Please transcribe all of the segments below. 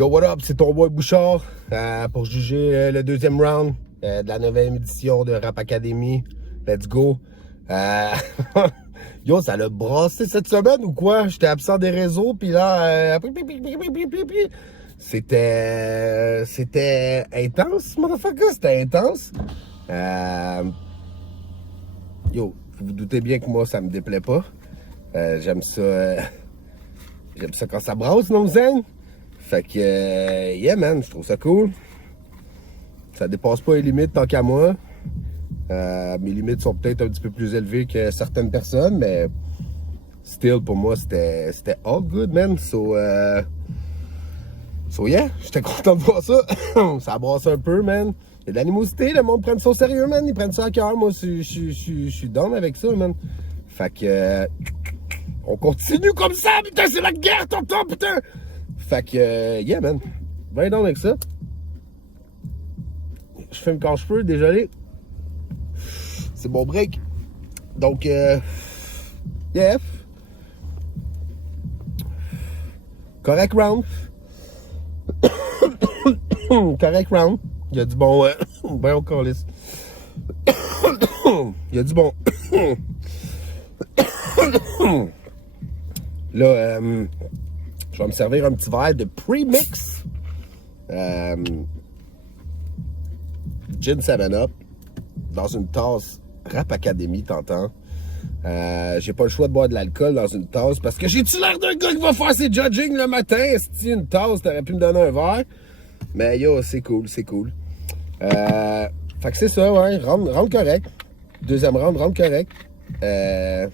Yo, what up? C'est ton boy Bouchard pour juger le deuxième round de la 9e édition de Rap Academy. Let's go. Euh, Yo, ça l'a brassé cette semaine ou quoi? J'étais absent des réseaux, puis là, c'était intense, motherfucker, c'était intense. Yo, vous vous doutez bien que moi, ça me déplaît pas. J'aime ça quand ça brasse, non, zen? Fait que, yeah, man, je trouve ça cool. Ça dépasse pas les limites tant qu'à moi. Mes limites sont peut-être un petit peu plus élevées que certaines personnes, mais still, pour moi, c'était all good, man. So yeah, j'étais content de voir ça. Ça brasse un peu, man. Il y a de l'animosité, le monde prend ça au sérieux, man. Ils prennent ça à cœur. Moi, je suis down avec ça, man. Fait que, on continue comme ça, putain, c'est la guerre, tonton, putain! Fait que, yeah, man. Va down avec ça. Je fume quand je peux, désolé. C'est mon break. Donc, yeah. Correct round. Correct round. Il y a du bon. Ben, on calisse. Il y a du bon. Là, je vais me servir un petit verre de pre-mix. Gin 7-Up dans une tasse Rap Academy, t'entends? J'ai pas le choix de boire de l'alcool dans une tasse parce que j'ai-tu l'air d'un gars qui va faire ses judging le matin? Si une tasse, t'aurais pu me donner un verre. Mais yo, c'est cool, c'est cool. Fait que c'est ça, ouais, round correct. Deuxième round, round correct. Il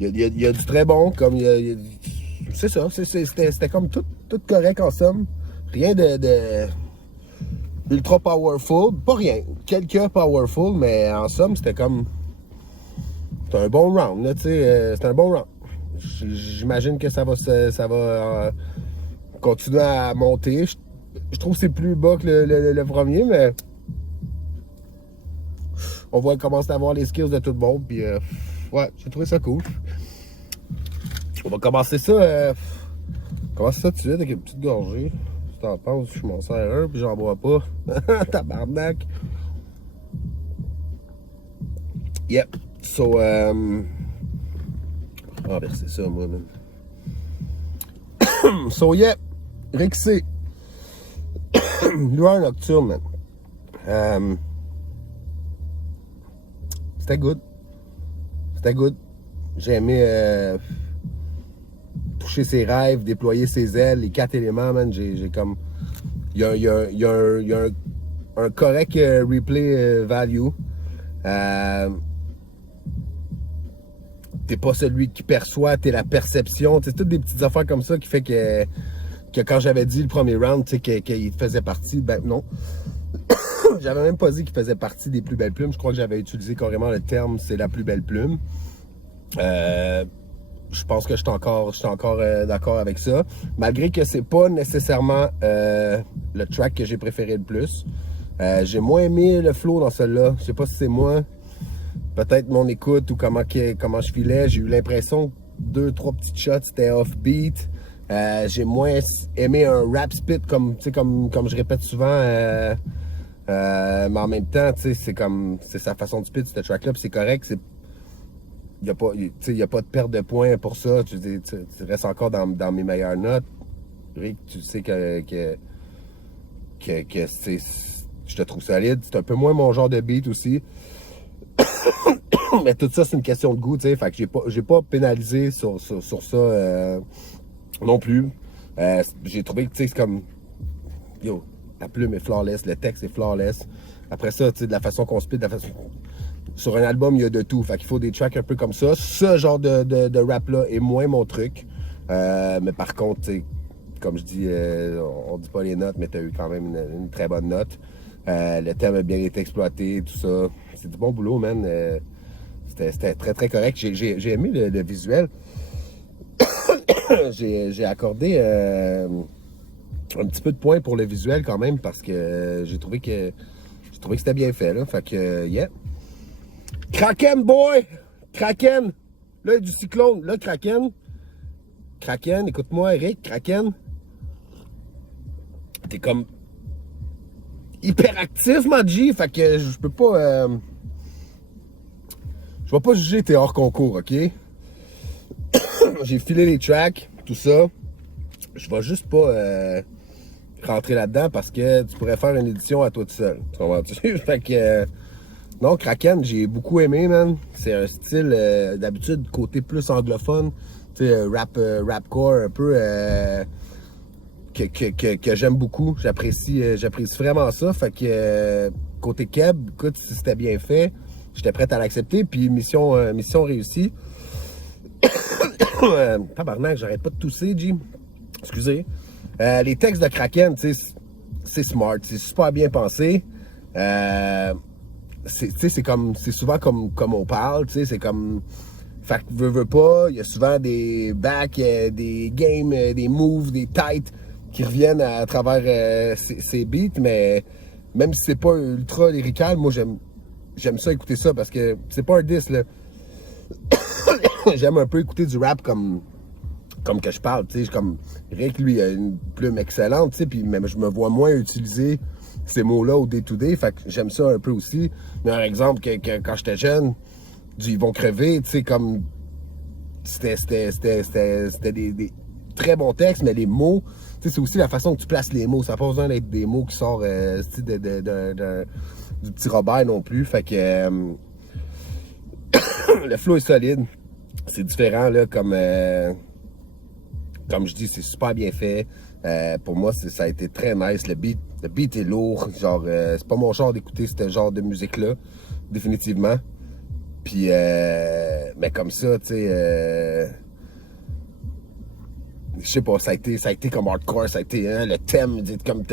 y a du très bon, comme c'est ça, c'était comme tout correct en somme. Rien de ultra powerful, pas rien. Quelques powerful, mais en somme, c'était comme. C'était un bon round, là, tu sais. C'était un bon round. J'imagine que ça va continuer à monter. Je trouve que c'est plus bas que le premier, mais. On va commencer à voir les skills de tout le monde, puis ouais, j'ai trouvé ça cool. On va commencer ça tout de suite avec une petite gorgée. Si t'en penses, je m'en sers un, puis j'en bois pas. Tabarnak. Yep. So, ah, ben c'est ça, moi, man. So, yep. Rixé. Lueur nocturne, man. C'était good. C'était good. J'ai aimé toucher ses rêves, déployer ses ailes, les 4 éléments, man. J'ai comme. Il y a un correct replay value. T'es pas celui qui perçoit, t'es la perception. C'est toutes des petites affaires comme ça qui fait que quand j'avais dit le premier round, tu sais, qu'il faisait partie, ben non. J'avais même pas dit qu'il faisait partie des plus belles plumes. Je crois que j'avais utilisé carrément le terme c'est la plus belle plume. Je pense que je suis encore d'accord avec ça. Malgré que c'est pas nécessairement le track que j'ai préféré le plus. J'ai moins aimé le flow dans celui-là. Je sais pas si c'est moi. Peut-être mon écoute ou comment je filais. J'ai eu l'impression que 2-3 petites shots, c'était off-beat. J'ai moins aimé un rap spit comme je répète souvent. Mais en même temps, c'est sa façon de spit, ce track-là, puis c'est correct. Il n'y a pas de perte de points pour ça. Tu restes encore dans mes meilleures notes. Rick, tu sais que je te trouve solide. C'est un peu moins mon genre de beat aussi. Mais tout ça, c'est une question de goût, tu sais. Fait que j'ai pas pénalisé sur ça non plus. J'ai trouvé que, tu sais, c'est comme. Yo, la plume est flawless, le texte est flawless. Après ça, tu sais, de la façon qu'on spit, sur un album, il y a de tout. Fait qu'il faut des tracks un peu comme ça. Ce genre de rap-là est moins mon truc. Mais par contre, tu sais, comme je dis, on dit pas les notes, mais t'as eu quand même une très bonne note. Le thème a bien été exploité, tout ça. C'est du bon boulot, man. C'était très, très correct. J'ai aimé le visuel. J'ai accordé un petit peu de points pour le visuel quand même parce que j'ai trouvé que c'était bien fait, là. Fait que, yeah. Kraken, boy! Kraken! Là, il y a du cyclone. Là, Kraken. Kraken, écoute-moi, Eric. Kraken. t'es comme hyperactif, ma G, fait que je peux pas... je vais pas juger tes hors concours, ok? J'ai filé les tracks, tout ça. Je vais juste pas rentrer là-dedans parce que tu pourrais faire une édition à toi tout seul. Tu comprends-tu? Fait que... non, Kraken, j'ai beaucoup aimé, man. C'est un style, d'habitude, côté plus anglophone. Tu sais, rapcore, un peu... que j'aime beaucoup. J'apprécie vraiment ça. Fait que côté Keb, écoute, si c'était bien fait, j'étais prêt à l'accepter. Puis mission réussie. Tabarnak, j'arrête pas de tousser, G. Excusez. Les textes de Kraken, tu sais, c'est smart, c'est super bien pensé. C'est souvent comme on parle, tu sais, c'est comme... Fait que veux pas, il y a souvent des backs, des games, des moves, des tights qui reviennent à travers ces beats, mais même si c'est pas ultra lyrical, moi j'aime ça écouter ça parce que c'est pas un diss, là. J'aime un peu écouter du rap comme que je parle, tu sais, comme Rick, lui, a une plume excellente, tu sais, puis même je me vois moins utiliser ces mots-là au day-to-day, fait que j'aime ça un peu aussi. Mais un exemple, que quand j'étais jeune, ils vont crever, tu sais, comme c'était des très bons textes, mais les mots, tu sais, c'est aussi la façon que tu places les mots. Ça n'a pas besoin d'être des mots qui sortent du petit Robert non plus. Fait que le flow est solide. C'est différent, là, comme je dis, c'est super bien fait. Pour moi, ça a été très nice. Le beat est lourd. Genre, c'est pas mon genre d'écouter ce genre de musique-là, définitivement. Puis, mais comme ça, tu sais, je sais pas, ça a été comme hardcore, ça a été le thème, comme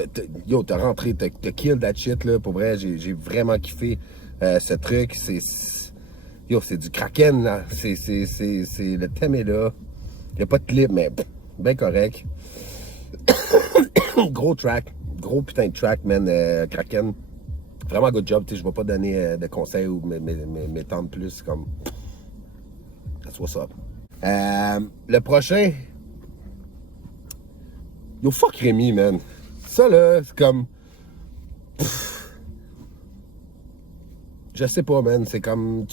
yo, t'as rentré, t'as kill that shit, là. Pour vrai, j'ai vraiment kiffé ce truc. Yo, c'est du Kraken, là. Le thème est là. Il n'y a pas de clip, mais bien correct. Gros track. Gros putain de track, man. Kraken. Vraiment good job. Je ne vais pas donner de conseils ou m'étendre plus. Comme... That's what's up. Le prochain. Yo, fuck Rémi, man. Ça, là, c'est comme... Je sais pas, man. C'est comme...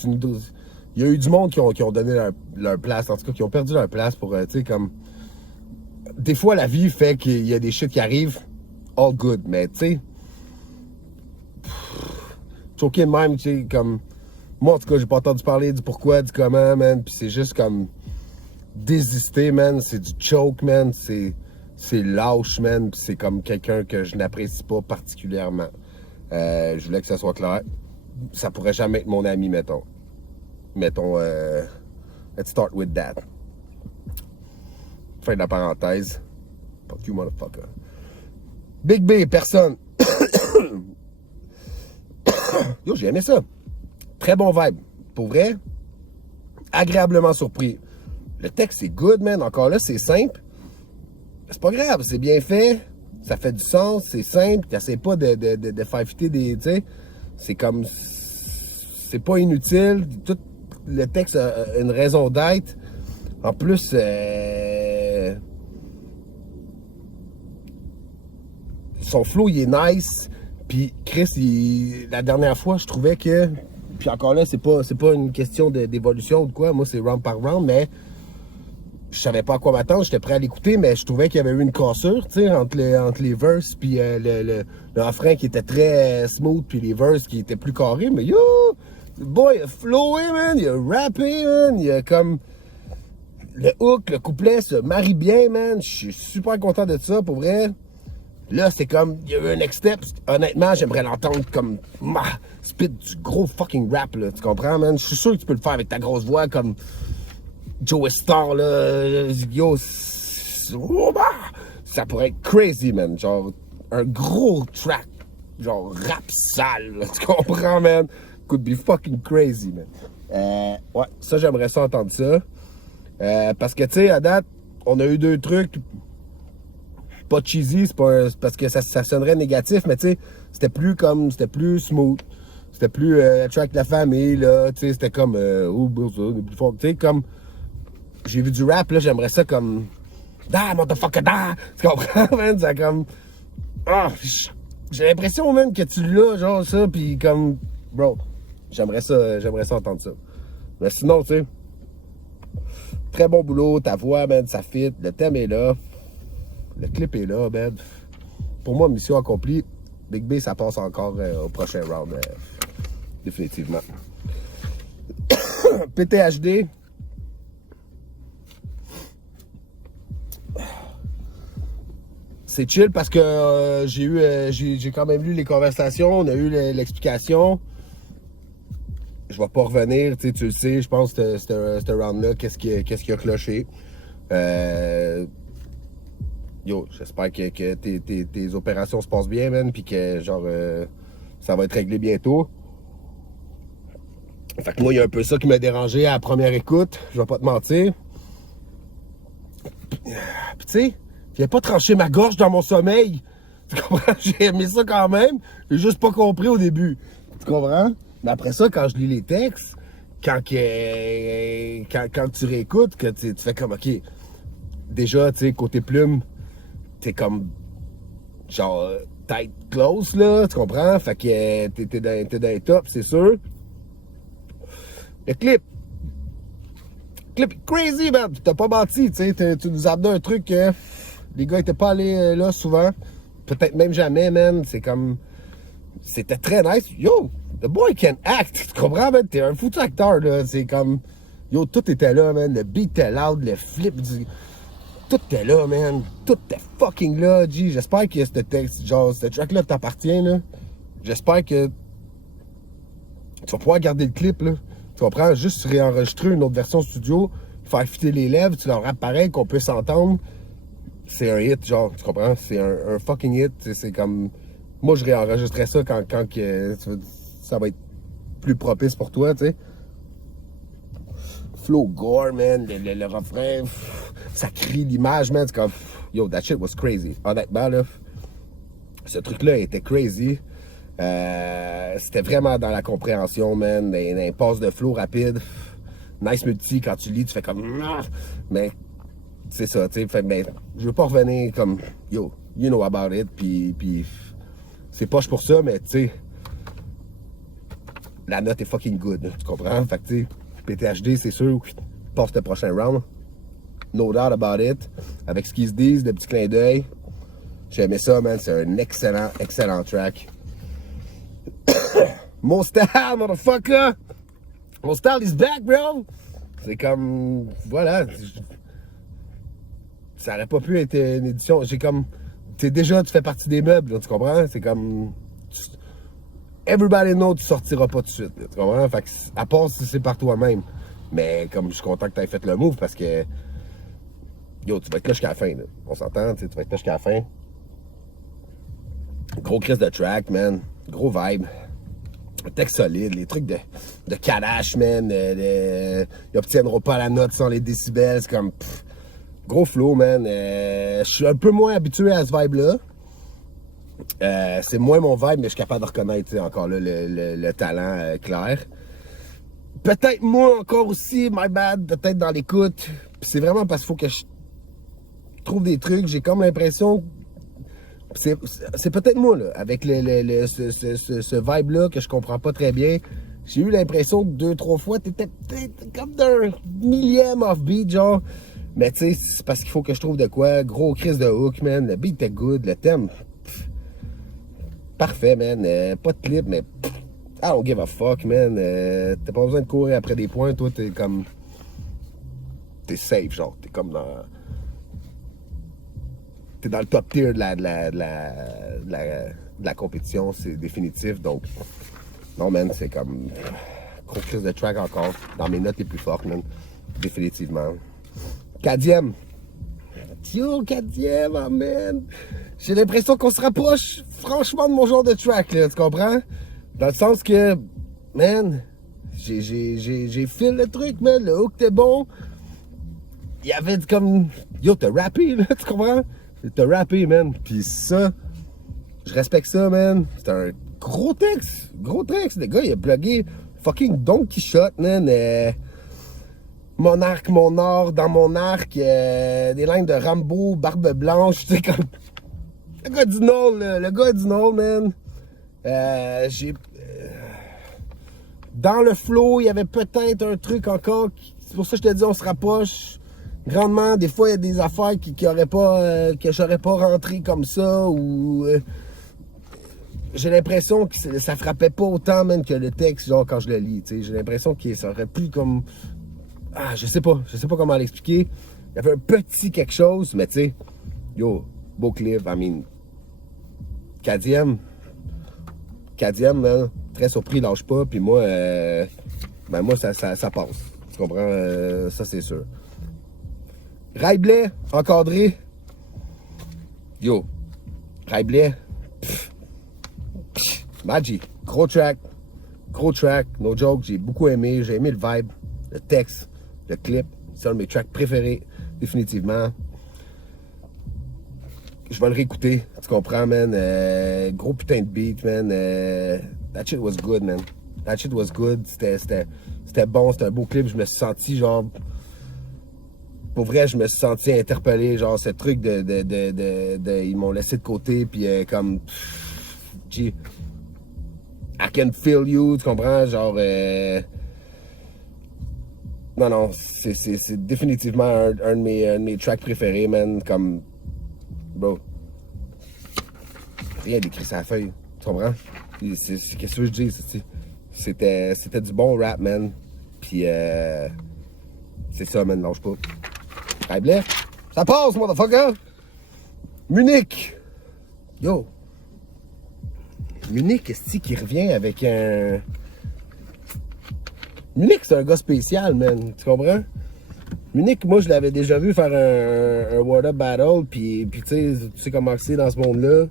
Il y a eu du monde qui ont donné leur place. En tout cas, qui ont perdu leur place pour, tu sais, comme... Des fois, la vie fait qu'il y a des shit qui arrivent. All good. Mais, tu sais... Choqué de même, tu sais, comme... Moi, en tout cas, j'ai pas entendu parler du pourquoi, du comment, man. Puis c'est juste comme... Désister, man. C'est du choke, man. C'est lâche, man. Puis c'est comme quelqu'un que je n'apprécie pas particulièrement. Je voulais que ça soit clair. Ça pourrait jamais être mon ami, mettons. Let's start with that. Fin de la parenthèse. Fuck you, motherfucker. Big B, personne. Yo, j'ai aimé ça. Très bon vibe. Pour vrai, agréablement surpris. Le texte, c'est good, man. Encore là, c'est simple. C'est pas grave, c'est bien fait. Ça fait du sens, c'est simple. T'essaies pas de faire fitter des... Tu sais, c'est comme... C'est pas inutile. Tout le texte a une raison d'être. En plus, son flow, il est nice. Puis Chris, la dernière fois, je trouvais que... Puis encore là, c'est pas une question d'évolution ou de quoi. Moi, c'est round par round, mais... Je savais pas à quoi m'attendre, j'étais prêt à l'écouter, mais je trouvais qu'il y avait eu une cassure, tu sais, entre les verses, puis le refrain qui était très smooth, puis les verses qui étaient plus carrés. Mais yo, le boy a flowé, man, il a rappé, man, il a comme... Le hook, le couplet se marie bien, man. Je suis super content de ça, pour vrai. Là, c'est comme, il y a eu un next step. Honnêtement, j'aimerais l'entendre comme... spit du gros fucking rap, là, tu comprends, man? Je suis sûr que tu peux le faire avec ta grosse voix, comme... Joe Star, là, yo, ça pourrait être crazy, man. Genre, un gros track, genre rap sale, là, tu comprends, man? Could be fucking crazy, man. Ouais, ça, j'aimerais ça entendre ça. Parce que, tu sais, à date, on a eu deux trucs pas cheesy, c'est parce que ça sonnerait négatif, mais tu sais, c'était plus smooth. C'était plus track de la famille, là, tu sais, c'était comme, plus fort, tu sais, comme... J'ai vu du rap, là, j'aimerais ça comme... Da, motherfucker, da! Tu comprends, man? C'est comme... J'ai l'impression, man, que tu l'as, genre ça, pis comme, bro, j'aimerais ça entendre ça. Mais sinon, tu sais, très bon boulot, ta voix, man, ça fit, le thème est là, le clip est là, man. Pour moi, mission accomplie. Big B, ça passe encore au prochain round, définitivement. PTHD. C'est chill parce que j'ai quand même lu les conversations, on a eu l'explication. Je vais pas revenir, tu le sais, je pense que ce round-là, qu'est-ce qui a cloché. J'espère que tes opérations se passent bien, man, puis que genre ça va être réglé bientôt. Fait que moi, il y a un peu ça qui m'a dérangé à la première écoute, je vais pas te mentir. Puis tu sais, j'ai pas tranché ma gorge dans mon sommeil. Tu comprends? J'ai aimé ça quand même. J'ai juste pas compris au début. Tu comprends? Mais après ça, quand je lis les textes, quand tu réécoutes, que tu fais comme, OK, déjà, tu sais, côté plume, t'es comme, genre, tight close, là, tu comprends? Fait que t'es dans les tops, c'est sûr. Le clip crazy, man. T'as pas menti, tu sais. Tu nous as amené un truc que les gars étaient pas allés là souvent. Peut-être même jamais, man. C'est comme. C'était très nice. Yo, the boy can act. Tu comprends, man? T'es un foutu acteur, là. C'est comme. Yo, tout était là, man. Le beat était loud, le flip du. Tout était là, man. Tout était fucking là, G. J'espère que ce texte, genre, ce track-là t'appartient, là. J'espère que. Tu vas pouvoir garder le clip, là. Tu comprends? Juste réenregistrer une autre version studio, faire fitter les lèvres, tu leur rappes pareil, qu'on peut s'entendre. C'est un hit, genre, tu comprends? C'est un fucking hit. C'est comme. Moi, je réenregistrerais ça quand ça va être plus propice pour toi, tu sais. Flow gore, man, le refrain, ça crie l'image, man. C'est comme. Yo, that shit was crazy. Honnêtement, là, ce truc-là était crazy. C'était vraiment dans la compréhension, man, des passes de flow rapide. Nice multi, quand tu lis, tu fais comme. Mais c'est ça, tu sais. Mais je veux pas revenir comme. Yo, you know about it. Puis c'est poche pour ça, mais tu sais. La note est fucking good, tu comprends? Fait que tu sais, PTHD, c'est sûr, passe le prochain round. No doubt about it. Avec ce qu'ils se disent, le petit clin d'œil. J'aimais ça, man. C'est un excellent track. Mon style, motherfucker! Mon style is back, bro! C'est comme. Voilà. Ça aurait pas pu être une édition. J'ai comme. Tu fais partie des meubles, là, tu comprends? C'est comme. Everybody know, tu sortiras pas tout de suite, là, tu comprends? Fait que, à part si c'est par toi-même. Mais comme je suis content que tu aies fait le move parce que. Yo, tu vas être là jusqu'à la fin, là. On s'entend, tu vas être là jusqu'à la fin. Gros crise de track, man. Gros vibe. Texte solide, les trucs de Kalash, man. Ils obtiendront pas la note sans les décibels. C'est comme. Gros flow, man. Je suis un peu moins habitué à ce vibe-là. C'est moins mon vibe, mais je suis capable de reconnaître encore là, le talent clair. Peut-être moi encore aussi, my bad, peut-être dans l'écoute. C'est vraiment parce qu'il faut que je trouve des trucs. J'ai comme l'impression. C'est peut-être moi, là, avec ce vibe-là que je comprends pas très bien. J'ai eu l'impression que 2-3 fois, t'étais peut-être comme d'un millième off-beat, genre. Mais tu sais, c'est parce qu'il faut que je trouve de quoi. Gros crise de hook, man. Le beat était good, le thème. Parfait, man. Pas de clip, mais I don't give a fuck, man. T'as pas besoin de courir après des points. Toi, t'es comme. T'es safe, genre. T'es comme dans. T'es dans le top tier de la compétition, c'est définitif. Donc, non, man, c'est comme. Gros crise de track encore. Dans mes notes les plus fortes, man. Définitivement. Quatrième. Yo, quatrième, oh man. J'ai l'impression qu'on se rapproche franchement de mon genre de track, là, tu comprends? Dans le sens que, man, j'ai fil le truc, man, le hook était bon. Il y avait comme, yo, t'as rappé, là, tu comprends? T'as rappé, man. Puis ça, je respecte ça, man. C'est un gros texte. Le gars, il a plugué fucking Don Quichotte, man. Mon arc, mon or, dans mon arc, des lignes de Rambo, barbe blanche, tu sais, comme. Le gars du Knoll, le gars du Knoll, man. Dans le flow, il y avait peut-être un truc encore. C'est pour ça que je te dis, on se rapproche grandement. Des fois, il y a des affaires qui auraient pas, que j'aurais pas rentré comme ça. Ou j'ai l'impression que ça frappait pas autant, man, que le texte, genre, quand je le lis. J'ai l'impression que ça aurait plus comme. Ah, je sais pas comment l'expliquer. Il y avait un petit quelque chose, mais tu sais, yo, beau clip, I mean. KDM, man, très surpris, lâche pas, puis moi, ben moi, ça passe. Tu comprends? Ça, c'est sûr. Raiblet, encadré. Yo, Raiblet, Magic, gros track, no joke, j'ai beaucoup aimé, j'ai aimé le vibe, le texte, le clip, c'est un de mes tracks préférés, définitivement. Je vais le réécouter, tu comprends, man. Gros putain de beat, man. That shit was good, man. That shit was good. C'était bon, c'était un beau clip. Je me suis senti, genre... Pour vrai, je me suis senti interpellé. Genre, ce truc ils m'ont laissé de côté, puis comme... I can feel you, tu comprends? Genre... Non, c'est définitivement un de mes tracks préférés, man. Comme... Bro, rien d'écrit sur la feuille, tu comprends? Qu'est-ce que je dis? C'était du bon rap, man. Puis, c'est ça, man, lâche pas. Raiblet, ça passe, motherfucker! Munich! Yo! Munich, est-ce qui revient avec un... Munich, c'est un gars spécial, man, tu comprends? Munich, moi, je l'avais déjà vu faire un Word Up Battle, puis tu sais comment c'est dans ce monde-là.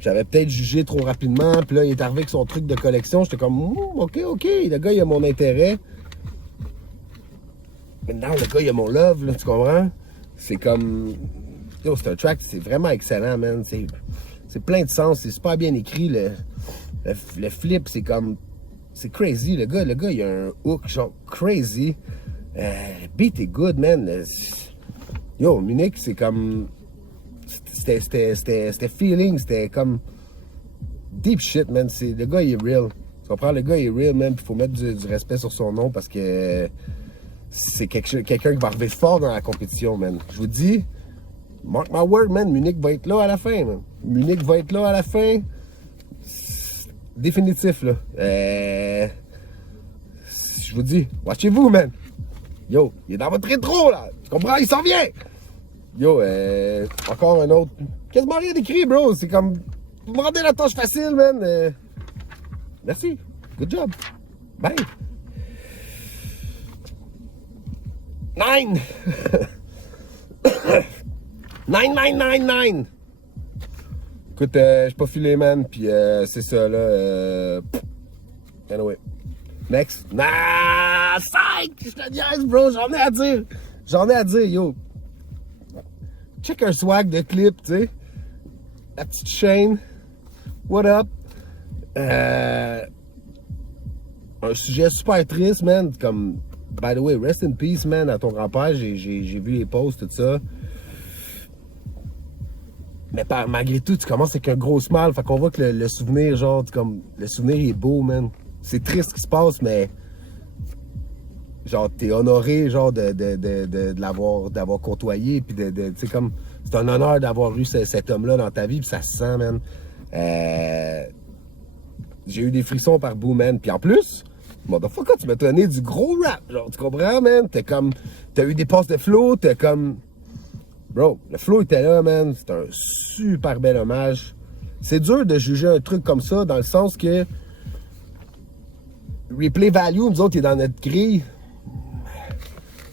J'avais peut-être jugé trop rapidement, puis là, il est arrivé avec son truc de collection. J'étais comme, ok, le gars, il a mon intérêt. Maintenant, le gars, il a mon love, là, tu comprends? C'est comme, yo, c'est un track, c'est vraiment excellent, man. C'est plein de sens, c'est super bien écrit. Le flip, c'est comme, c'est crazy. Le gars, il a un hook, genre, crazy. Le beat est good, man. Yo, Munich, c'est comme... C'était feeling, c'était comme... Deep shit, man. Le gars, il est real. Tu comprends? Le gars, il est real, man. Il faut mettre du respect sur son nom parce que c'est quelqu'un qui va arriver fort dans la compétition, man. Je vous dis, mark my word, man, Munich va être là à la fin, man. Munich va être là à la fin. Définitif, là. Je vous dis, watchez-vous, man. Yo, il est dans votre rétro, là. Tu comprends? Il s'en vient. Yo, encore un autre. Quasiment rien d'écrit, bro. C'est comme... Vous me rendez la tâche facile, man. Merci. Good job. Bye. 9. 9. Écoute, je suis pas filé, man. Puis c'est ça, là. Anyway. Next. Nah, 5! Je te niaise, bro. J'en ai à dire, yo. Check un swag de clip, tu sais. La petite chaîne. What up? Un sujet super triste, man. Comme, by the way, rest in peace, man, à ton grand-père. J'ai vu les posts, tout ça. Mais malgré tout, tu commences avec un gros smile. Fait qu'on voit que le souvenir, genre, comme, le souvenir est beau, man. C'est triste ce qui se passe, mais genre t'es honoré genre de d'avoir côtoyé, puis tu sais, comme c'est un honneur d'avoir eu cet homme-là dans ta vie, puis ça se sent, man. J'ai eu des frissons par bout, man. Puis en plus, motherfucker, tu m'as donné du gros rap, genre, tu comprends, man? T'as eu des passes de flow, t'es comme... Bro, le flow était là, man. C'est un super bel hommage. C'est dur de juger un truc comme ça, dans le sens que Replay Value, nous autres, il est dans notre grille.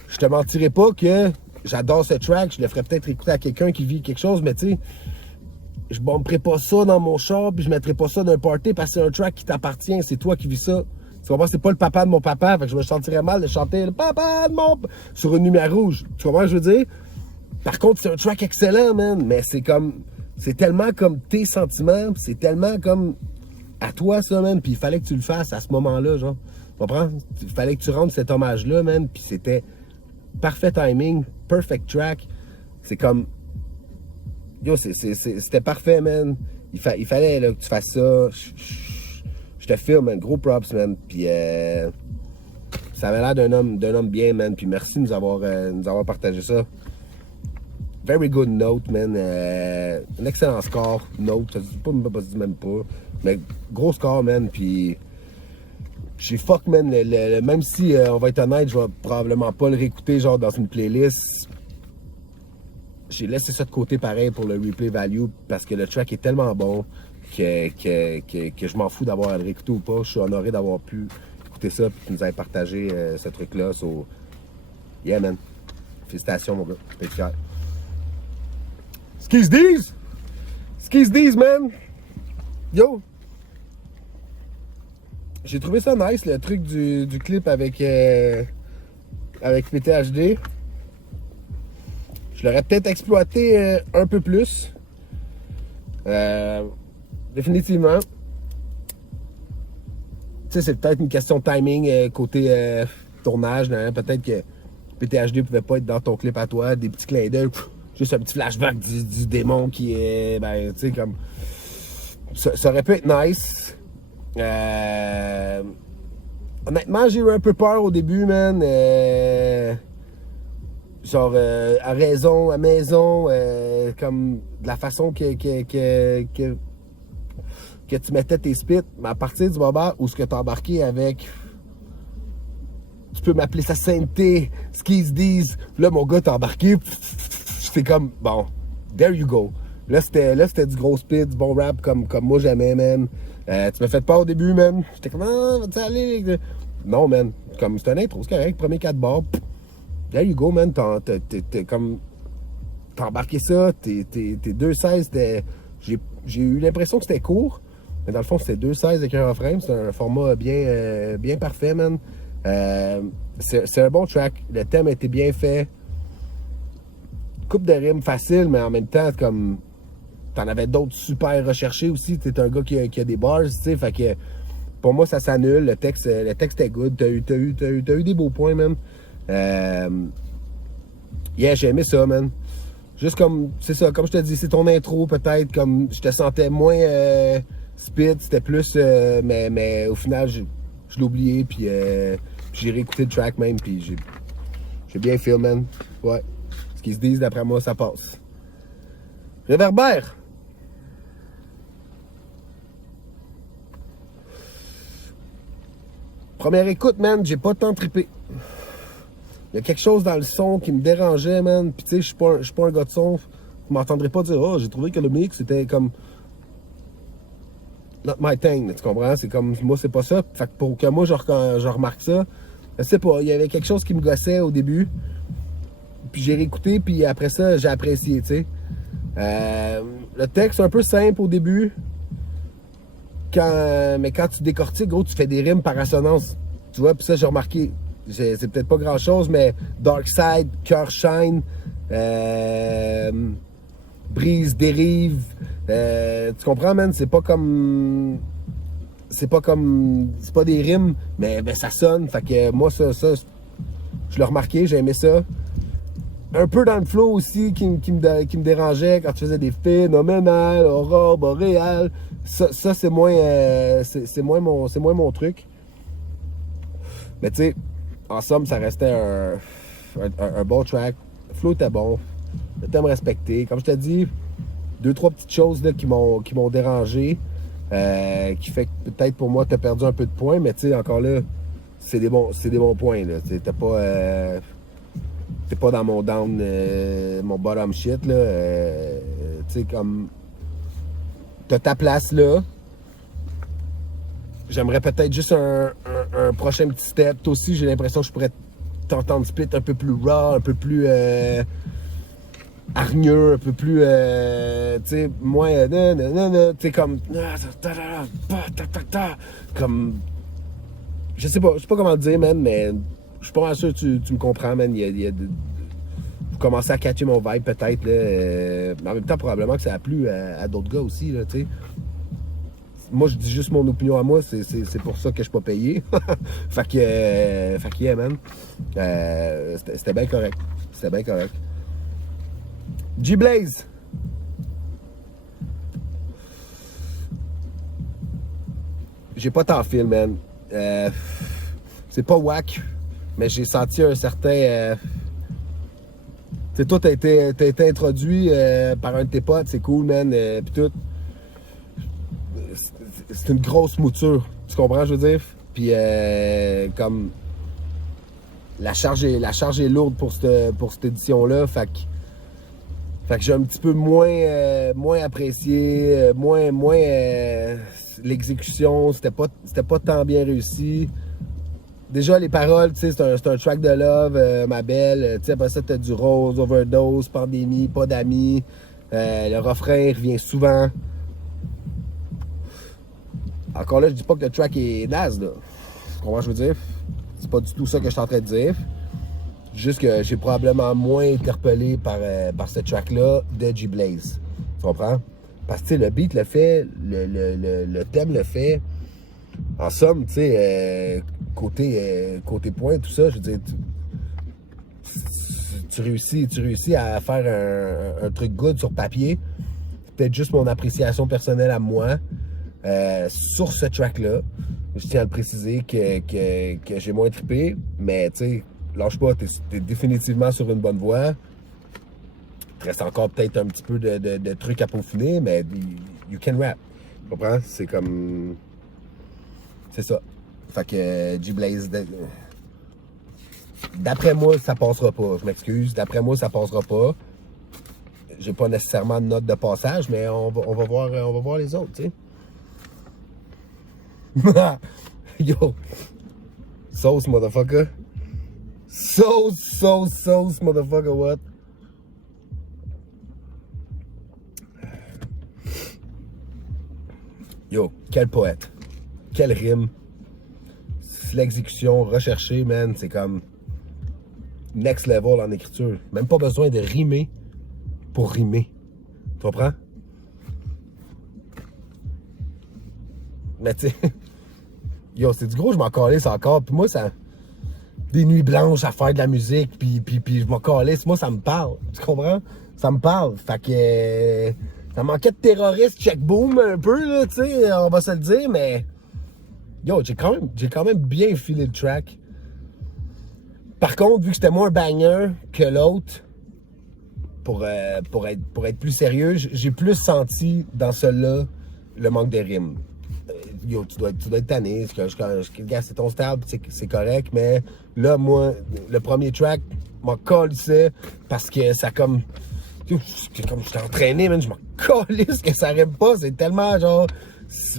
Je te mentirais pas que j'adore ce track. Je le ferais peut-être écouter à quelqu'un qui vit quelque chose, mais tu sais, je bomberais pas ça dans mon char, puis je mettrais pas ça dans un party parce que c'est un track qui t'appartient. C'est toi qui vis ça. Tu comprends? C'est pas le papa de mon papa. Fait que je me sentirais mal de chanter le papa de mon sur une lumière rouge. Tu comprends ce que je veux dire? Par contre, c'est un track excellent, man. Mais c'est comme... C'est tellement comme tes sentiments. C'est tellement comme... À toi, ça, man. Puis il fallait que tu le fasses à ce moment-là, genre. Tu comprends? Il fallait que tu rendes cet hommage-là, man. Puis c'était parfait timing, perfect track. C'est comme... Yo, c'était parfait, man. Il fallait là, que tu fasses ça. Je te filme, man. Gros props, man. Puis ça avait l'air d'un homme bien, man. Puis merci de nous avoir partagé ça. Very good note, man. Un excellent score. Note, ça se dit même pas. Mais gros score, man. Puis j'ai fuck, man. Même si, on va être honnête, je vais probablement pas le réécouter, genre, dans une playlist. J'ai laissé ça de côté pareil pour le replay value parce que le track est tellement bon que je m'en fous d'avoir à le réécouter ou pas. Je suis honoré d'avoir pu écouter ça et que tu nous aies partagé ce truc-là. So, yeah, man. Félicitations, mon gars. Je suis fier. Skis these! Skis these, man! Yo! J'ai trouvé ça nice, le truc du clip avec PTHD. Je l'aurais peut-être exploité un peu plus. Définitivement. Tu sais, c'est peut-être une question de timing côté tournage. Peut-être que PTHD pouvait pas être dans ton clip à toi. Des petits clins d'œil. Juste un petit flashback du démon qui est... Ben, tu sais, comme... Ça aurait pu être nice. Honnêtement, j'ai eu un peu peur au début, man. Genre, à raison, à maison, comme de la façon que tu mettais tes spits. Mais à partir du moment où ce que tu as embarqué avec, tu peux m'appeler ça sainteté, skis these. Là, mon gars, t'as embarqué. C'est comme, bon, there you go. Là, c'était du gros spit, du bon rap comme moi j'aimais, man. Tu m'as fait peur au début, man. J'étais comme, ah, vas-tu aller? Non, man. Comme, c'est un intro, c'est correct. Premier 4 bars. There you go, man. T'as embarqué ça. Tes 2.16, c'était... J'ai eu l'impression que c'était court. Mais dans le fond, c'était 2.16 avec un refrain. C'est un format bien parfait, man. C'est un bon track. Le thème a été bien fait. Coupe de rimes facile, mais en même temps, comme... T'en avais d'autres super recherchés aussi. T'es un gars qui a des bars, tu sais. Fait que pour moi, ça s'annule. Le texte est good. T'as eu des beaux points, man. Yeah, j'ai aimé ça, man. Juste comme, c'est ça, comme je te dis, c'est ton intro peut-être, comme je te sentais moins speed, c'était plus, mais au final, je l'ai oublié, puis j'ai réécouté le track même, puis j'ai bien fait, man. Ouais, ce qu'ils se disent, d'après moi, ça passe. Réverbère! Première écoute, man, j'ai pas tant trippé. Il y a quelque chose dans le son qui me dérangeait, man. Puis tu sais, je suis pas un gars de son. Vous m'entendrez pas dire, oh, j'ai trouvé que le mix c'était comme not my thing, tu comprends? C'est comme, moi, c'est pas ça. Fait que pour que moi, je remarque ça, je sais pas, il y avait quelque chose qui me gossait au début. Puis j'ai réécouté, puis après ça, j'ai apprécié, tu sais. Le texte, un peu simple au début. Mais quand tu décortiques, gros, tu fais des rimes par assonance. Tu vois, puis ça, j'ai remarqué. C'est peut-être pas grand chose, mais Dark Side, Cœur Shine, Brise, Dérive. Tu comprends, man? C'est pas des rimes, mais ça sonne. Fait que moi, ça je l'ai remarqué, j'ai aimé ça. Un peu dans le flow aussi qui me dérangeait quand tu faisais des phénoménales, aurore, boréale. Ça c'est moins mon truc. Mais tu sais, en somme, ça restait un bon track. Le flow était bon. Le thème respecté. Comme je t'ai dit, 2-3 petites choses là, qui m'ont dérangé. Qui fait que peut-être pour moi, t'as perdu un peu de points. Mais tu sais, encore là, c'est des bons points. T'es pas dans mon down, mon bottom shit. Là. Tu sais, comme... T'as ta place là. J'aimerais peut-être juste un prochain petit step. Toi aussi, j'ai l'impression que je pourrais t'entendre split un peu plus raw, un peu plus hargneux, un peu plus, tu sais, moins, tu sais, comme, comme, je sais pas comment te dire, man, mais je suis pas mal sûr que tu me comprends, man. Vous commencez à catcher mon vibe, peut-être, là, mais en même temps, probablement que ça a plu à d'autres gars aussi, là, tu sais. Moi, je dis juste mon opinion à moi, c'est pour ça que je suis pas payé. fait que, yeah, man. C'était bien correct. C'était bien correct. G-Blaze. j'ai pas tant fil, man. C'est pas whack, mais j'ai senti un certain... tu sais, toi, t'as été introduit par un de tes potes, c'est cool, man, pis tout. C'est une grosse mouture, tu comprends, je veux dire? Puis comme... La charge est lourde pour cette édition-là, fait que j'ai un petit peu moins apprécié, moins l'exécution, c'était pas tant bien réussi. Déjà, les paroles, tu sais, c'est un track de love, ma belle. Tu sais, après ça, t'as du rose, overdose, pandémie, pas d'amis. Le refrain revient souvent. Encore là, je dis pas que le track est naze, là. Tu comprends ce que je veux dire? C'est pas du tout ça que je suis en train de dire. Juste que j'ai probablement moins interpellé par ce track-là de G-Blaze. Tu comprends? Parce que, tu sais, le beat le fait, le thème le fait. En somme, tu sais, côté point, tout ça, je veux dire, tu réussis à faire un truc good sur papier. C'est peut-être juste mon appréciation personnelle à moi sur ce track-là. Je tiens à le préciser que j'ai moins trippé, mais tu sais, lâche pas, t'es définitivement sur une bonne voie. Il te reste encore peut-être un petit peu de trucs à peaufiner, mais you can rap. Tu comprends? C'est comme... C'est ça. Fait que G-Blaze, d'après moi, ça passera pas. Je m'excuse. D'après moi, ça passera pas. J'ai pas nécessairement de note de passage, mais on va voir les autres, tu sais. Yo. Sauce, motherfucker. Sauce, motherfucker, what? Yo, quel poète. Quelle rime. L'exécution recherchée, man, c'est comme next level en écriture. Même pas besoin de rimer pour rimer. Tu comprends? Mais tu sais, yo, c'est du gros, je m'en calisse encore. Puis moi, ça. Des nuits blanches à faire de la musique, puis je m'en calisse. Moi, ça me parle. Tu comprends? Ça me parle. Fait que. Ça manquait de terroriste check boom un peu, là, tu sais, on va se le dire, mais. Yo, j'ai quand même bien filé le track. Par contre, vu que c'était moins un banger que l'autre, pour être plus sérieux, j'ai plus senti dans celui-là le manque de rimes. Yo, tu dois être tanné, gars, c'est ton style, c'est correct, mais là, moi, le premier track m'a calissé parce que ça comme... Comme je t'ai entraîné, man, je m'en calisse que ça rime pas, c'est tellement genre...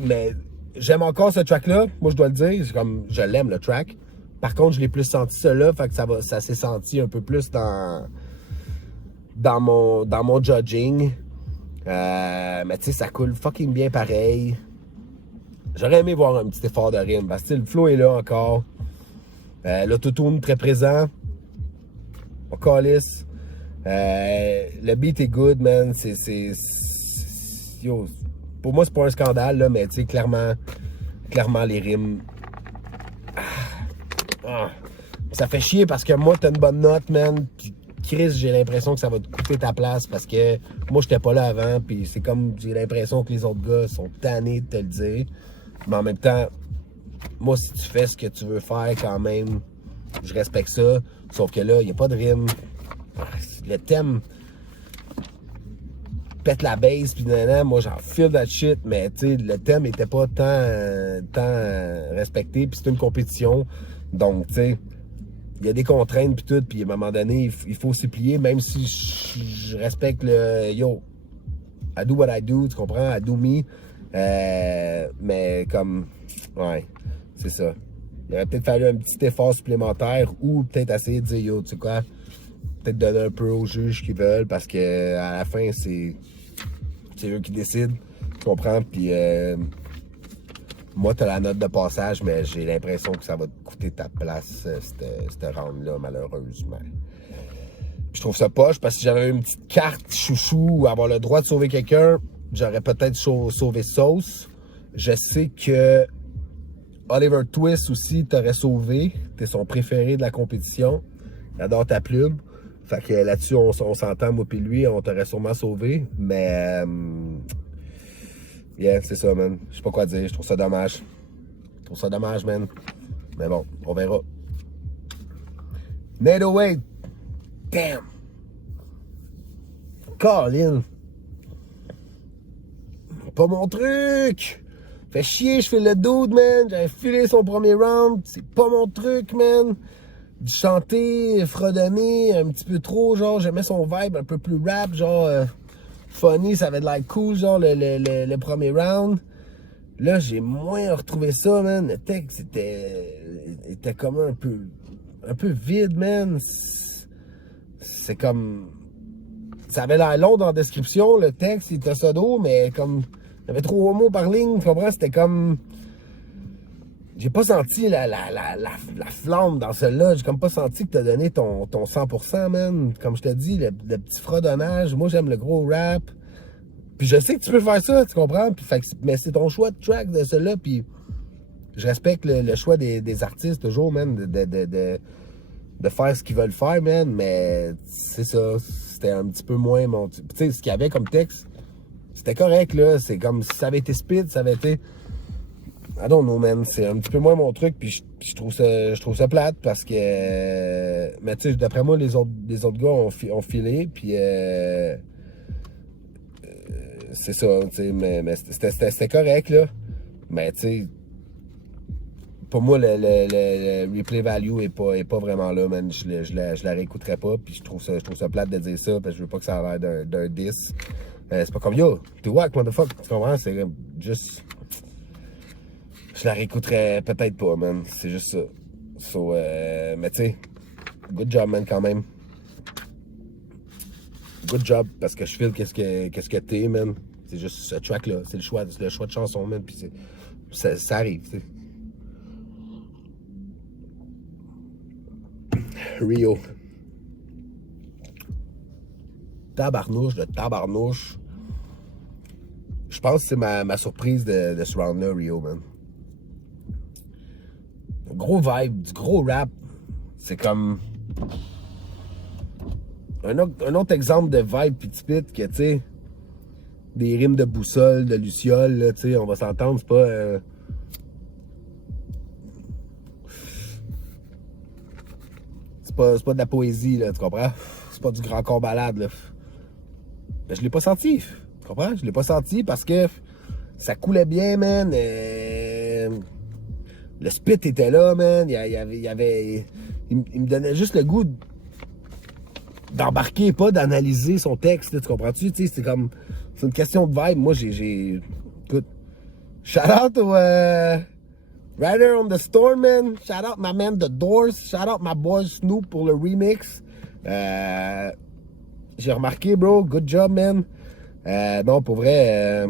Mais j'aime encore ce track-là, moi je dois le dire, c'est comme, je l'aime le track. Par contre, je l'ai plus senti celui-là, fait que ça s'est senti un peu plus dans mon judging. Mais tu sais, ça coule fucking bien pareil. J'aurais aimé voir un petit effort de rime, parce que le flow est là encore. L'autotune très présent. On calisse. Le beat est good, man. Yo, pour moi, c'est pas un scandale, là, mais tu sais, clairement, les rimes. Ça fait chier parce que moi, t'as une bonne note, man. Puis, Chris, j'ai l'impression que ça va te coûter ta place parce que moi, j'étais pas là avant. Puis c'est comme j'ai l'impression que les autres gars sont tannés de te le dire. Mais en même temps, moi, si tu fais ce que tu veux faire quand même, je respecte ça. Sauf que là, il n'y a pas de rime. Le thème pète la base, puis moi, j'en feel that shit. Mais tu sais, le thème était pas tant respecté. Puis c'est une compétition. Donc, tu sais, il y a des contraintes puis tout, puis à un moment donné, il faut s'y plier, même si je respecte le yo, I do what I do, tu comprends, I do me. Mais comme, ouais, c'est ça. Il aurait peut-être fallu un petit effort supplémentaire ou peut-être essayer de dire yo, tu sais quoi, peut-être donner un peu aux juges qui veulent parce que à la fin, c'est eux qui décident, tu comprends, puis moi, t'as la note de passage, mais j'ai l'impression que ça va te coûter ta place, cette round-là, malheureusement. Puis je trouve ça poche, parce que si j'avais une petite carte chouchou ou avoir le droit de sauver quelqu'un, j'aurais peut-être sauvé Sauce. Je sais que Oliver Twist aussi t'aurait sauvé. T'es son préféré de la compétition. Il adore ta plume. Fait que là-dessus, on s'entend, moi puis lui, on t'aurait sûrement sauvé. Mais... yeah, c'est ça, man. Je sais pas quoi dire. Je trouve ça dommage. trouve ça dommage, man. Mais bon, on verra. Nadeaway. Damn. Colin. Pas mon truc. Fait chier, je fais le dude, man. J'avais filé son premier round. C'est pas mon truc, man. Du chanter, fredonner, un petit peu trop, genre, j'aimais son vibe un peu plus rap, genre, funny, ça avait de l'air cool, genre, le premier round. Là, j'ai moins retrouvé ça, man. Le texte était comme un peu vide, man. C'est comme... Ça avait l'air long dans la description, le texte, il était sodo, mais comme... Il y avait trop de mots par ligne, tu comprends? C'était comme... J'ai pas senti la flamme dans celle-là. J'ai comme pas senti que t'as donné ton 100%, man. Comme je te dis, le petit fredonnage. Moi, j'aime le gros rap. Puis je sais que tu peux faire ça, tu comprends? Puis, mais c'est ton choix de track de celle-là. Puis je respecte le choix des artistes toujours, man, de faire ce qu'ils veulent faire, man. Mais c'est ça. C'était un petit peu moins mon... Tu sais, ce qu'il y avait comme texte, c'était correct, là. C'est comme si ça avait été speed, ça avait été... I don't know, man. C'est un petit peu moins mon truc, puis je trouve ça plate parce que... mais tu sais, d'après moi, les autres gars ont filé, puis... c'est ça, tu sais, mais c'était correct, là. Mais tu sais, pour moi, le replay value est pas vraiment là, man. Je la réécouterai pas, puis je trouve ça plate de dire ça, parce que je veux pas que ça a l'air d'un 10. C'est pas comme, yo, t'es wack, motherfucker, tu comprends? C'est juste... Je la réécouterais peut-être pas, man. C'est juste ça. So, mais tu sais, good job, man, quand même. Good job, parce que je file qu'est-ce que t'es, man. C'est juste ce track-là. C'est le choix de chanson, man. Puis ça arrive, tu sais. Rio. Tabarnouche de tabarnouche. Je pense que c'est ma surprise de ce round-là, Rio, man. Gros vibe, du gros rap. C'est comme... Un autre exemple de vibe pit que, tu sais, des rimes de boussole, de luciole, là, tu sais, on va s'entendre, c'est pas... C'est pas de la poésie, là, tu comprends? C'est pas du grand corps balade, là. Ben, je l'ai pas senti, tu comprends? Je l'ai pas senti parce que ça coulait bien, man. Le spit était là, man. Il me donnait juste le goût d'embarquer, pas d'analyser son texte, là, tu comprends-tu? Tu sais, c'est comme... C'est une question de vibe. Moi, écoute, shout out au Rider on the Storm, man. Shout out my man The Doors. Shout out my boy Snoop pour le remix. J'ai remarqué, bro. Good job, man. Non, pour vrai,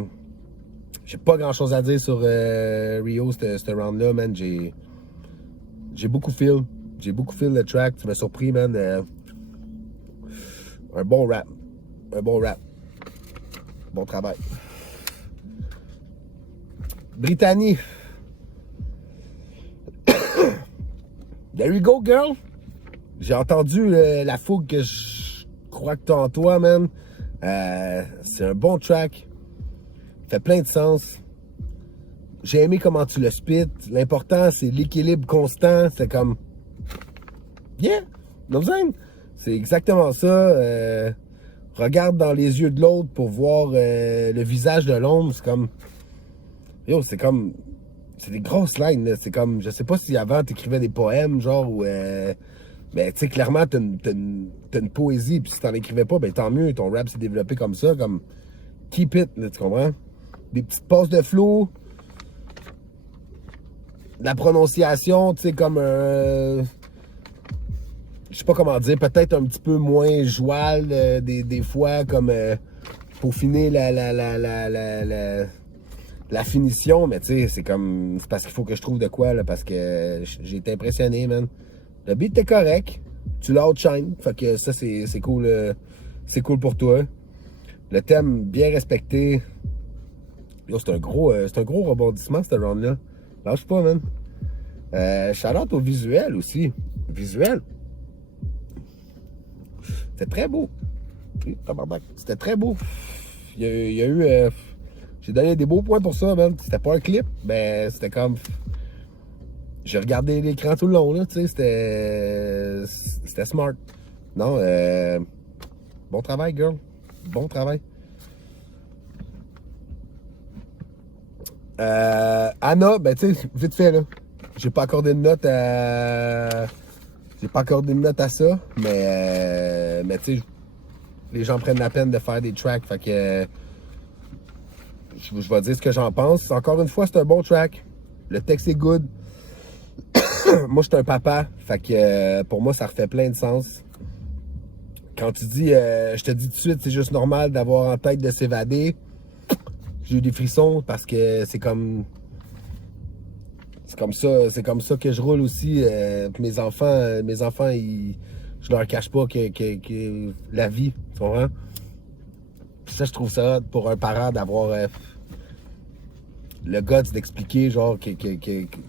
j'ai pas grand-chose à dire sur Rio, ce round-là, man. J'ai beaucoup feel. J'ai beaucoup feel le track. Tu m'as surpris, man. Un bon rap. Un bon rap. Bon travail. Brittany. There you go, girl. J'ai entendu la fougue que je crois que t'as en toi, man. C'est un bon track. Fait plein de sens. J'ai aimé comment tu le spit. L'important, c'est l'équilibre constant. C'est comme... Yeah! No besoin. C'est exactement ça. Regarde dans les yeux de l'autre pour voir le visage de l'homme. C'est comme... Yo, c'est comme... C'est des grosses lignes, là. C'est comme... Je sais pas si avant, t'écrivais des poèmes, genre, ou... mais, tu sais, clairement, t'as une poésie. Puis si t'en écrivais pas, ben tant mieux. Ton rap s'est développé comme ça. Comme... Keep it, là, tu comprends? Des petites passes de flow. La prononciation, tu sais, comme... je sais pas comment dire, peut-être un petit peu moins joual des fois, comme pour finir la finition, mais tu sais, c'est comme, c'est parce qu'il faut que je trouve de quoi, là, parce que j'ai été impressionné, man. Le beat était correct, tu l'as outshine, fait que ça, c'est cool, c'est cool pour toi. Le thème bien respecté. Yo, c'est un gros rebondissement, ce round-là. Lâche pas, man. Shout-out au visuel aussi. Visuel. C'était très beau. C'était très beau. Il y a eu... j'ai donné des beaux points pour ça, man. C'était pas un clip, mais c'était comme... J'ai regardé l'écran tout le long, là, tu sais, c'était smart. Non, bon travail, girl. Bon travail. Anna, ben tu sais, vite fait, là. J'ai pas accordé de note à. J'ai pas accordé de note à ça, mais tu sais, les gens prennent la peine de faire des tracks, fait que je vais dire ce que j'en pense. Encore une fois, c'est un bon track. Le texte est good. Moi, je suis un papa, fait que pour moi, ça refait plein de sens. Quand tu dis, je te dis tout de suite, c'est juste normal d'avoir en tête de s'évader. J'ai eu des frissons parce que c'est comme ça que je roule aussi. Mes enfants, je leur cache pas que la vie, tu comprends? Puis ça, je trouve ça hot pour un parent d'avoir le guts d'expliquer genre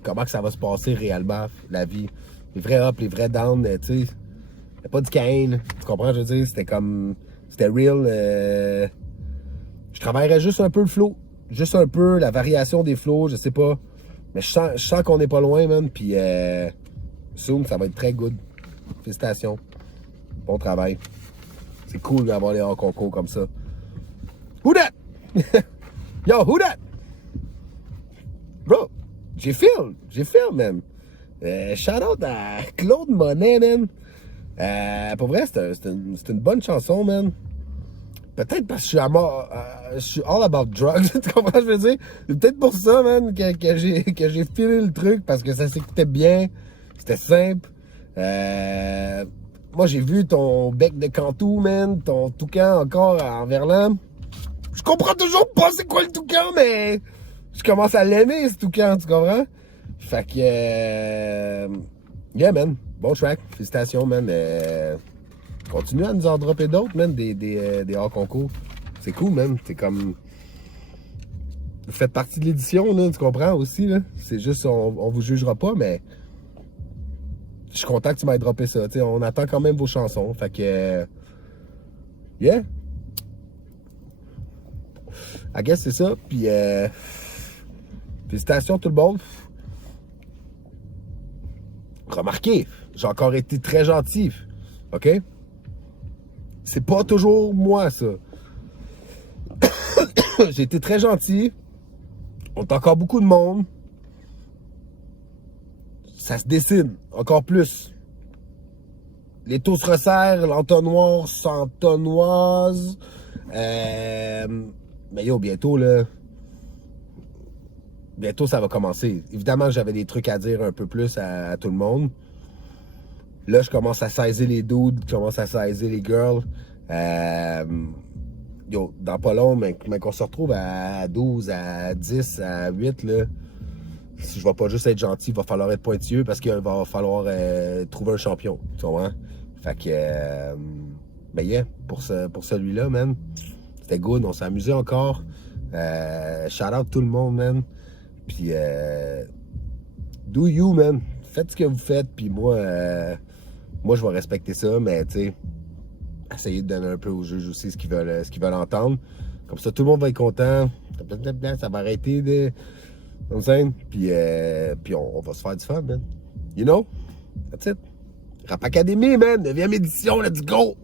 comment que ça va se passer réellement, la vie. Les vrais ups, les vrais downs, tu sais. Pas du Cain, tu comprends, je veux dire, c'était real. Je travaillerais juste un peu le flow, juste un peu la variation des flows, je sais pas. Mais je sens qu'on n'est pas loin, man, puis soon, ça va être très good. Félicitations. Bon travail. C'est cool d'avoir les hors concours comme ça. Who that? Yo, who that? Bro, j'ai feel, man. Shout out à Claude Monet, man. Pour vrai, c'est une bonne chanson, man. Peut-être parce que je suis all about drugs, tu comprends ce que je veux dire? C'est peut-être pour ça, man, que j'ai filé le truc, parce que ça s'écoutait bien, c'était simple. Moi, j'ai vu ton bec de Cantou, man, ton toucan encore en verlan. Je comprends toujours pas c'est quoi le toucan, mais je commence à l'aimer, ce toucan, tu comprends? Fait que... yeah, man. Bon track. Félicitations, man. Continue à nous en dropper d'autres, man, des hors concours. C'est cool, man. C'est comme... Vous faites partie de l'édition, là, tu comprends, aussi, là. C'est juste, on vous jugera pas, mais... Je suis content que tu m'aies droppé ça. T'sais, on attend quand même vos chansons. Fait que... yeah. I guess c'est ça. Puis... félicitations tout le monde. Remarquez, j'ai encore été très gentil. OK? C'est pas toujours moi, ça. J'ai été très gentil. On est encore beaucoup de monde. Ça se dessine encore plus. Les taux se resserrent, l'entonnoir s'entonnoise. Mais yo, bientôt, là... Bientôt, ça va commencer. Évidemment, j'avais des trucs à dire un peu plus à tout le monde. Là, je commence à saisir les dudes, je commence à saisir les girls. Yo, dans pas long, mais qu'on se retrouve à 12, à 10, à 8, là, si je vais pas juste être gentil, il va falloir être pointilleux parce qu'il va falloir trouver un champion. Tu vois? Fait que, ben yeah, pour celui-là, man, c'était good, on s'est amusé encore. Shout out tout le monde, man. Puis, do you, man. Faites ce que vous faites, puis moi, je vais respecter ça, mais tu sais, essayez de donner un peu aux juges aussi ce qu'ils veulent entendre. Comme ça, tout le monde va être content. Ça va arrêter de... Puis on va se faire du fun, man. You know? That's it. Rap Academy, man. 9e édition, let's go!